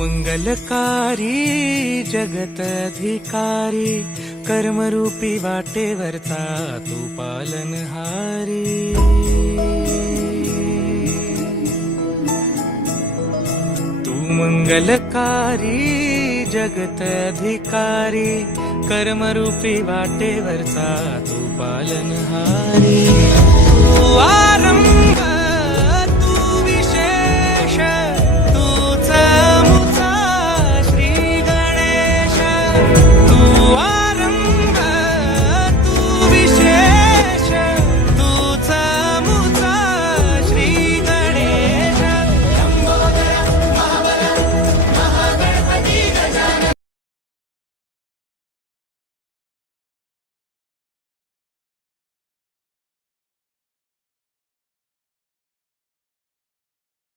मंगलकारी जगत अधिकारी, कर्मरूपी वाटेवरचा तू पालनहारी। तू मंगलकारी जगत अधिकारी, कर्मरूपी वाटेवरचा तू पालनहारी। तू आरंभ